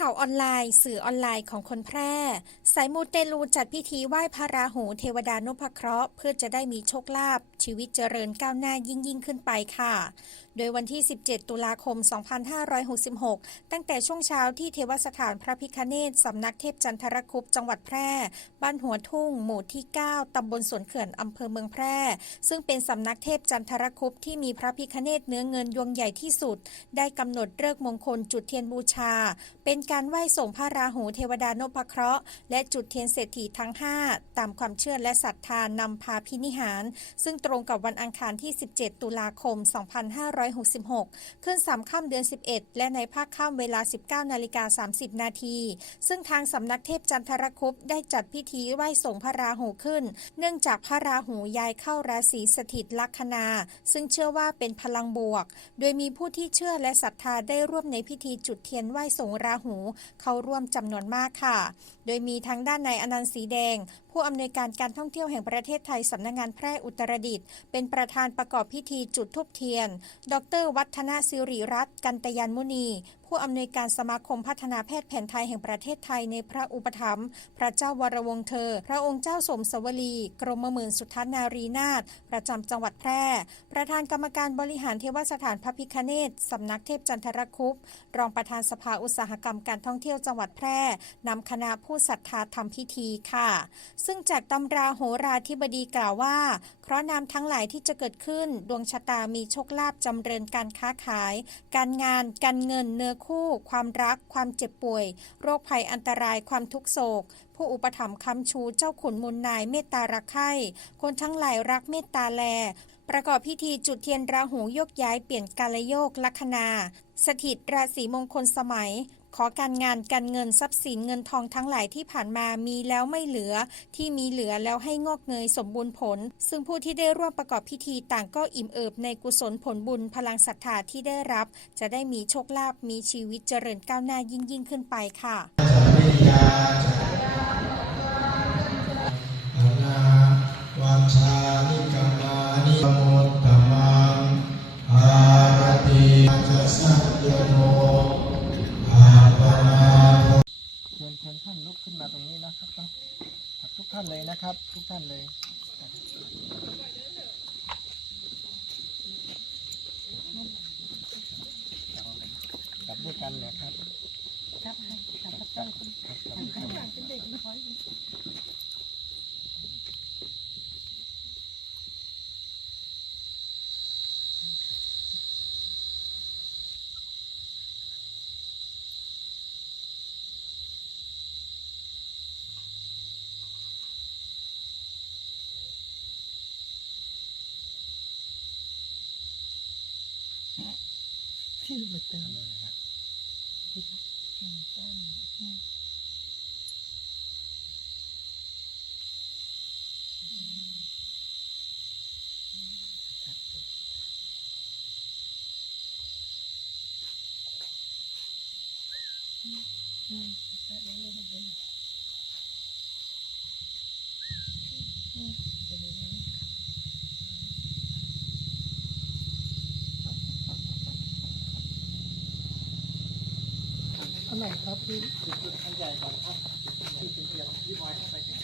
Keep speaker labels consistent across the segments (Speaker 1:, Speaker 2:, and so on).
Speaker 1: ข่าวออนไลน์ สื่อออนไลน์ของคนแพร่ สายมูเตลูจัดพิธีไหว้พระราหูเทวดานพเคราะห์เพื่อจะได้มีโชคลาภชีวิตเจริญก้าวหน้ายิ่งยิ่งขึ้นไปค่ะ โดยวันที่ 17 ตุลาคม 2566 ตั้งแต่ช่วงเช้าที่เทวสถานพระพิคเนศสำนักเทพจันทรคุปจังหวัดแพร่ บ้านหัวทุ่ง หมู่ที่ 9 ตำบลสวนเขื่อนอำเภอเมืองแพร่ ซึ่งเป็นสำนักเทพจันทรคุปที่มีพระพิคเนศเนื้อเงินยวงใหญ่ที่สุด ได้กำหนดเลิกมงคลจุดเทียนบูชา เป็นการไหว้ส่งพระราหูเทวดานพเคราะห์และจุดเทียนเศรษฐีทั้ง 5 ตามความเชื่อและศรัทธานำพาพินิหาร ซึ่งตรงกับวันอังคารที่ 17 ตุลาคม 256 2566 ขึ้น 3 ค่ำเดือน 11 และในภาคค่ำเวลา 19 นาฬิกา 30 นาที ซึ่งทางสำนักเทพจันทรคุปได้จัดพิธีไหว้ส่งพระราหูขึ้น เนื่องจากพระราหูย้ายเข้าราศีสถิตลัคนา ซึ่งเชื่อว่าเป็นพลังบวก โดยมีผู้ที่เชื่อและศรัทธาได้ร่วมในพิธีจุดเทียนไหว้ส่งราหู เข้าร่วมจำนวนมากค่ะ โดยมีทั้งด้านนายอนันต์สีแดง ผู้อำนวยการการท่องเที่ยวแห่งประเทศไทยสำนักงงานแพร่อุตรดิตถ์เป็นประธานประกอบพิธีจุดธูปเทียนดร วัฒนสิริรัตน์กันตยานมุนี ผู้อำนวยการสมาคมพัฒนาแพทย์แผนไทยแห่งประเทศไทยในพระอุปถัมภ์พระเจ้าวรวงเธอ พระองค์เจ้าสมสวลี กรมหมื่นสุทัศนารีนาถประจำจังหวัดแพร่ ประธานกรรมการบริหารเทวสถานพระพิคเนศสำนักเทพจันทรคุปรองประธานสภาอุตสาหกรรมการท่องเที่ยวจังหวัดแพร่นำคณะผู้ศรัทธาทำพิธีค่ะ ซึ่งจากตำราโหราธิบดีกล่าวว่าเคราะห์นามทั้งหลายที่จะเกิดขึ้น ดวงชะตามีโชคลาภจำเริญการค้าขาย การงาน การเงินเนื้อคู่ ความรัก ความเจ็บป่วย โรคภัยอันตรายความทุกโศก ผู้อุปถัมภ์คำชูเจ้าขุนมูลนายเมตตารักใคร่คนทั้งหลายรักเมตตาแล ประกอบพิธีจุดเทียนราหูยกย้ายเปลี่ยนกาลโยกลัคนา สถิตราศีมงคลสมัย ขอการงานการเงินทรัพย์สินเงินทองทั้งหลายที่ผ่านมามีแล้วไม่เหลือ ที่มีเหลือแล้วให้งอกเงยสมบูรณ์ผล ซึ่งผู้ที่ได้ร่วมประกอบพิธีต่างก็อิ่มเอิบในกุศลผลบุญพลังศรัทธาที่ได้รับ จะได้มีโชคลาภมีชีวิตเจริญก้าวหน้ายิ่งยิ่งขึ้นไปค่ะ
Speaker 2: วัชานิกามานิโมตตมังอารติจสัจโย นะ
Speaker 3: ครับ ทุกท่านเลยกลับด้วยกันเลยครับครับครับครับ อันไหน่อยครับพี่อันใหญ่ก่อนครับที่จุดเทียนที่ลอ
Speaker 4: ยเข้า
Speaker 5: ไป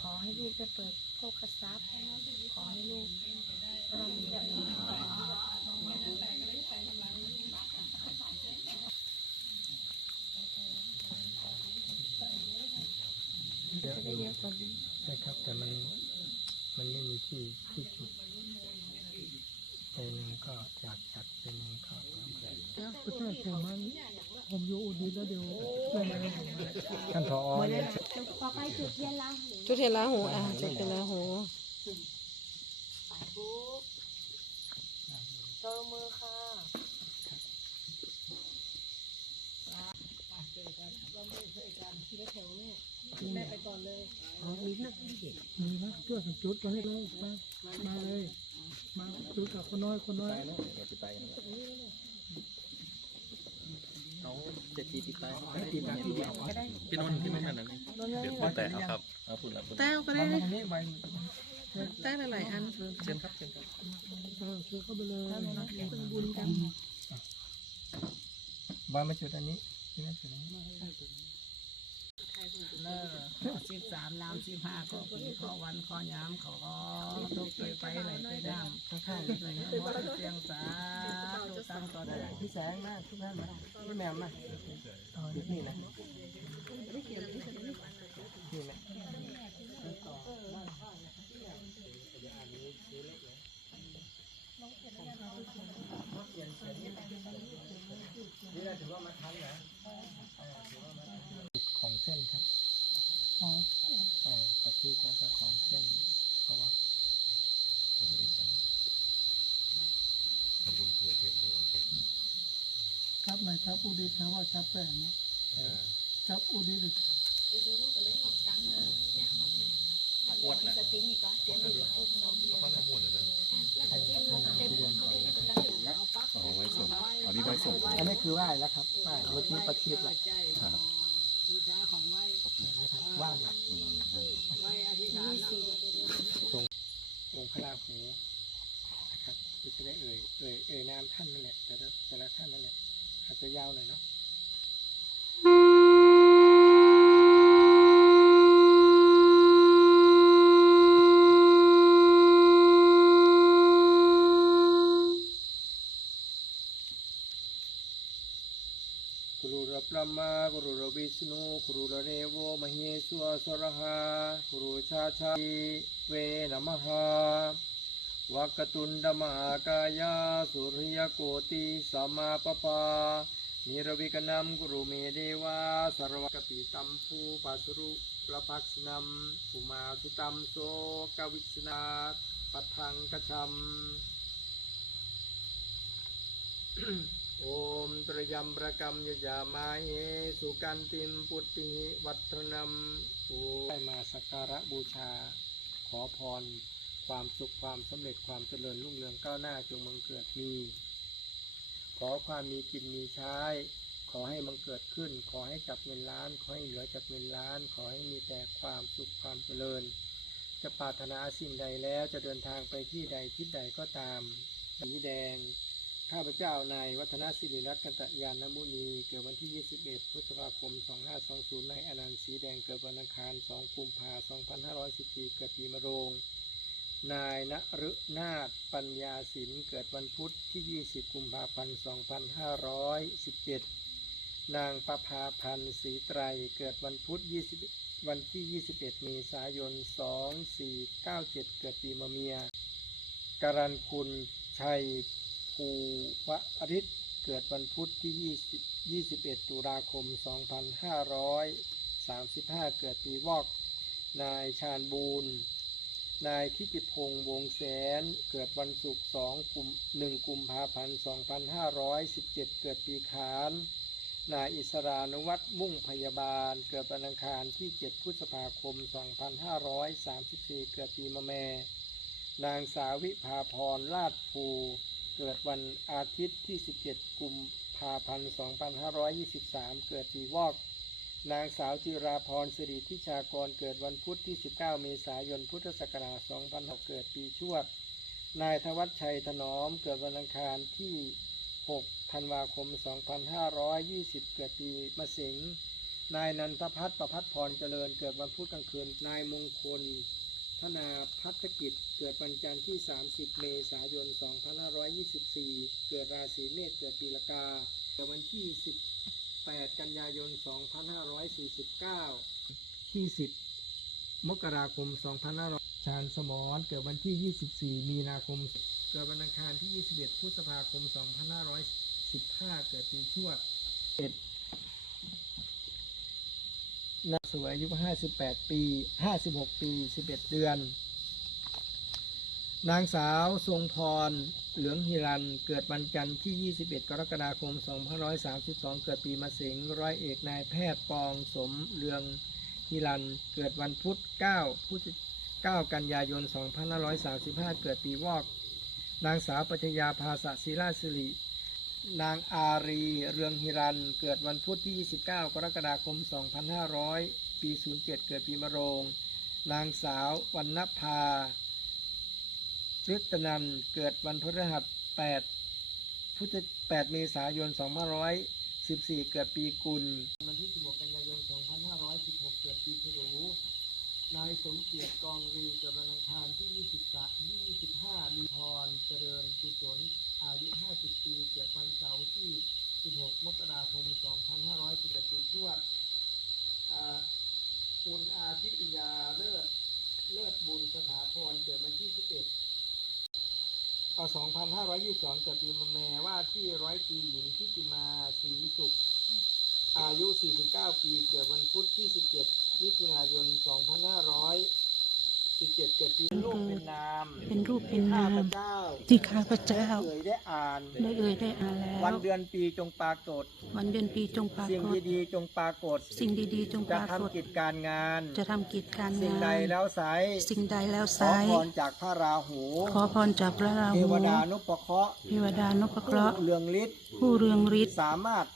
Speaker 6: ขอให้ลูกได้เปิดโภคทรัพย์ ขอให้ลูกร่ำรวย
Speaker 3: เยอะอยู่ใช่ครับ แต่มัน มันไม่มีที่ที่จุดใจหนึ่ง ก็จัดจัดเป็นก็
Speaker 7: ก็ใช่ผมมันผมอยู่อุดีแล้วเดี๋ยว
Speaker 3: ท่านผอเนี่ย
Speaker 6: ต่อไปจุดเทียนลาหู
Speaker 5: จุดเทียนลาหูอะจุดเทียนลาหู
Speaker 6: สาธุเจอมือค่ะเราไม่
Speaker 7: เคยกันที่แถว
Speaker 4: แม่
Speaker 7: แม่ไปก่อนเลยมีนักมีนักเพื่อจุดกันให้เลยมาเลย มาจุดกับคนน้อยคนน้อย
Speaker 4: เอาเจ็ดทีติดไปทีนาทีเดียวพี่นนท์พี่นนท์นั่นน่ะเดี๋ยวผมแตะเอาครับเอาพุ่นละพุ่น
Speaker 5: แต้วก็ได้
Speaker 7: มา
Speaker 5: เลย
Speaker 7: ตรงนี้ใบ
Speaker 5: แต้วหลายๆอัน
Speaker 4: เชิญครับเชิญครับ
Speaker 7: เออคือเข้าไปเลยเป็นบุญกัน
Speaker 3: บ้านมาจุดอันนี้ที่นั่นจุดนี้
Speaker 5: เลิกสิบสามน้ำสิบห้าก็ปีขอวันขอยามขอทุกไปไปไหลไปน้ำข้างๆเลยหมอเสียงสาทุกตั้งต่อได้
Speaker 3: พี่แสงนะทุกท่านนะพี่แหมมนะเอานี่นะนี่นะนี่เราถือว่ามาทันนะของเส้นครับ
Speaker 7: อ๋อ
Speaker 3: เออประทีปแล้วก็ของเส้น เพราะว่า
Speaker 7: ครับไหนครับ อุดีครับว่าจับแป้งนะ
Speaker 3: เออ
Speaker 7: จับอุดีหรือ
Speaker 4: อวดแหละเอาไว้ส่งเอานี่ไว้ส่ง
Speaker 3: อันนี้คือไหว้แล้วครับไหว้เมื่อกี้ประทีปแล้ว
Speaker 4: ครับ
Speaker 3: ว่างนะทรงองค์พระราหูนะครับที่จะได้เอ่ยเอ่ยเอ่ยนามท่านนั่นแหละแต่ละแต่ละท่านนั่นแหละ อาจจะยาวหน่อยเนาะกุรุระพระมากุรุระวิษณุกุรุระเรโวมเหสวสรหากุรุชาชาเวนมหา วักตุนดมหากายาสุริยโกติสัมมาปปานิรวิกนัมกุรุเมเดวาสารวกปิตัมภูปัสรุประภักษนัมภูมาสุตัมโสกวิชนาปัทังกชัมโอมตรยมประกรรมยยามาเฮสุกันติมปุตติหิวัฒนัมโอได้มาสักการะบูชาขอพร ความสุขความสำเร็จความเจริญรุ่งเรืองก้าวหน้าจงบังเกิดมี ขอความมีกินมีใช้ ขอให้บังเกิดขึ้น ขอให้จับเงินล้าน ขอให้เหลือจับเงินล้าน ขอให้มีแต่ความสุขความเจริญ จะปรารถนาสิ่งใดแล้วจะเดินทางไปที่ใดทิศใดก็ตามสีแดงข้าพเจ้านายวัฒนศิริรัตน์กันตยานมุนีเกิดวันที่ 21 พฤษภาคม 2520นายอนันต์สีแดงเกิดวันอังคาร 2 กุมภาพันธ์ 2514 เกิดปีมะโรง นายณฤนาถปัญญาศิลป์เกิดวันพุธที่ 20 กุมภาพันธ์ 2517 นางประภาพันธ์ศรีไตรเกิดวันพุธ20วันที่ 21 เมษายน 2497 เกิดปีมะเมียการันคุณชัยภูวริศเกิดวันพุธที่ 20 21 ตุลาคม 2535 เกิดปีวอก นายชาญบูรณ์ นายทิติพงษ์วงแสน เกิดวันศุกร์2กุม1กุมภาพันธ์2517เกิดปีขาน นายอิสรานุวัฒน์มุ่งพยาบาล เกิดวันอังคารที่7พฤษภาคม2534เกิดปีมะแม่ นางสาวิภาพรลาดภู เกิดวันอาทิตย์ที่17กุมภาพันธ์2523เกิดปีวอก นางสาวจิราพรสิริทิชากรเกิดวันพุธที่ 19 เมษายนพุทธศักราช2006เกิดปีชวด นายธวัชชัยถนอมเกิดวันอังคารที่ 6 ธันวาคม 2520 เกิดปีมะเสงนายนันทพัฒน์ประพัฒพรเจริญเกิดวันพุธกลางคืน นายมงคล ธนาพัฒกิจเกิดวันจันทร์ที่ 30 เมษายน 2524 เกิดราศีเมษเกิดปีละกาเกิดวันที่ 8 กันยายน 2549ที่10มกราคม 2500 ชาญสมรเกิดวันที่ 24 มีนาคม เกิดวันอังคารที่ 21 พฤษภาคม 2515 เกิดปีชวดเอ็ดนางสวยอายุ 58 ปี 56 ปี 11 เดือน นางสาวทรงพร เหลืองฮิรัน เกิดวันจันทร์ที่ 21 กรกฎาคม 2532 เกิดปีมะเสงร้อยเอกนายแพทย์ปองสมเรืองฮิรัน เกิดวันพุธ9พุธ9กันยายน 2535 เกิดปีวอก นางสาวปัญญาภาษาศิลาสิริ นางอารี เรืองฮิรัน เกิดวันพุธที่ 29 กรกฎาคม 2500 ปี 07 เกิดปีมะโรง นางสาววรรณภา ฤตนันเกิดวันพฤหัส8พุทธ8เมษายน2514 เกิดปีกุล วันที่ 16 กันยายน 2516 เกิดปีฉลูนายสมเกียรติกองรีเกิดวันอังคารที่ 23 25 มีพรเจริญกุศล อายุ 50 ปี เกิดวันเสาร์ที่ 16 มกราคม 2511ปีชวดอ่คุณอาทิตยาเลิศเลิศบุญสถาพรเกิดวันที่ 11เอา 2522 เกิดปีมะแม่ว่าที่ร้อยตีหญิงทิติมาศรีสุข อายุ 49 ปี เกิดวันพุธที่ 17 มิถุนายน 2500 2517เกิดปีลูกเป็นนาม
Speaker 5: เป็นรูปเป็น
Speaker 3: ข้านา
Speaker 5: ม
Speaker 3: พเจ้า
Speaker 5: ที่ข้าพเจ้า
Speaker 3: เอ่ยได้อ่าน
Speaker 5: ได้เอ่ยได้อ่านแล้ว
Speaker 3: วันเดือนปีจงปรากฏ
Speaker 5: วันเดือนปีจงปรา
Speaker 3: สิ่ง
Speaker 5: กฏ
Speaker 3: ดีๆจงปรากฏ
Speaker 5: สิ่งดีๆจงป
Speaker 3: จะ
Speaker 5: รากฏ
Speaker 3: ทำกิจการงาน
Speaker 5: จะทำกิจการ
Speaker 3: สิ่ง
Speaker 5: งา
Speaker 3: ใด
Speaker 5: น
Speaker 3: แล้วไซ
Speaker 5: สิ่งใดแล้ว
Speaker 3: ข
Speaker 5: ไซ
Speaker 3: อพรจากพระราหู
Speaker 5: ขอพรจากพระรา
Speaker 3: เท
Speaker 5: หู
Speaker 3: วดานุปเคราะห์
Speaker 5: เทวดานพเคราะห์
Speaker 3: เรืองฤทธิ์
Speaker 5: ผู้เรืองฤทธิ์
Speaker 3: สามารถ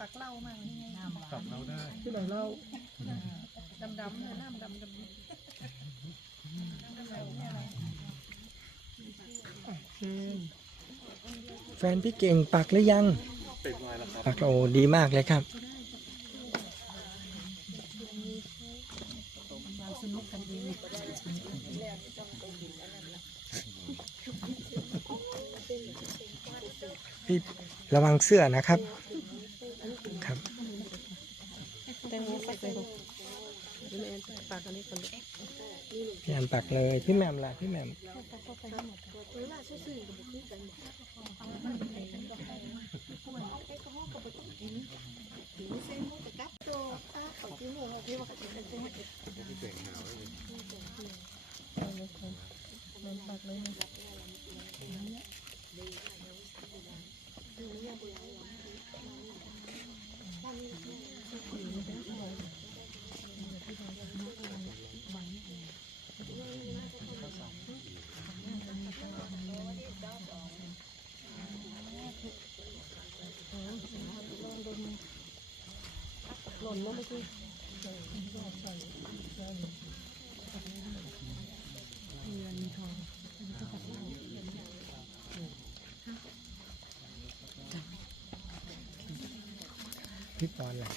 Speaker 6: ใจหนูอยากตักเหล้ามากนี่ไง
Speaker 4: ตับเราได้
Speaker 7: ที่ไหนเรา
Speaker 6: ดำดำๆเลยน้ำดำดำ
Speaker 3: แฟนพี่เก่งปักหรือยัง
Speaker 4: เป็นไงล่ะครับ
Speaker 3: ปักโอ้ดีมากเลยครับพี่ระวังเสื้อนะครับครับ พี่แอม ปักเลย พี่แหมมล่ะพี่แหมม พี่ปอนล่ะ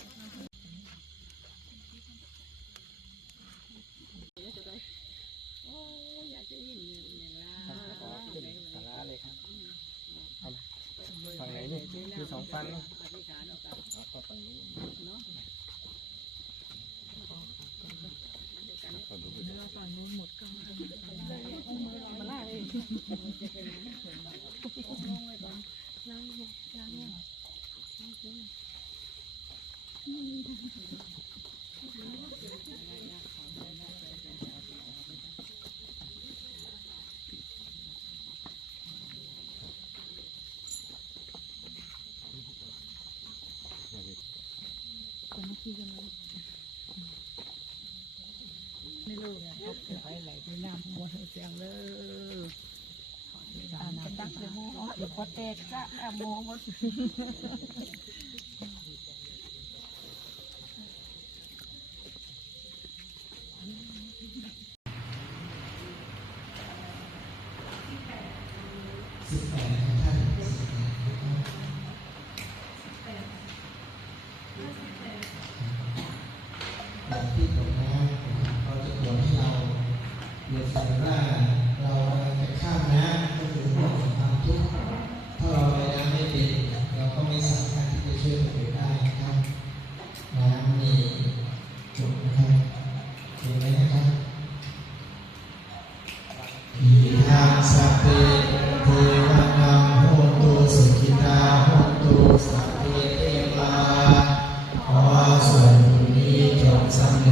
Speaker 3: สาระเลยครับเอามาฝั่งไหนนี่มีสองฝั่งเนอะ เอาฝั่งนี้
Speaker 8: เวลาฝั่งนู้นหมดก็มามาล่าเอง
Speaker 9: ล้างเนี่ยล้างเนี่ยเหรอล้างจริง
Speaker 4: ไม่รู้เนี่ย เขาไปไหนไปน้ำหมดเสียงเลยตามกันดักเลยโม่เดี๋ยวพอแตกก็อะม่หมด
Speaker 3: สิบแปดท่านแบบที่ผมนะเรา จะตรวจให้เราเรียนสายว่า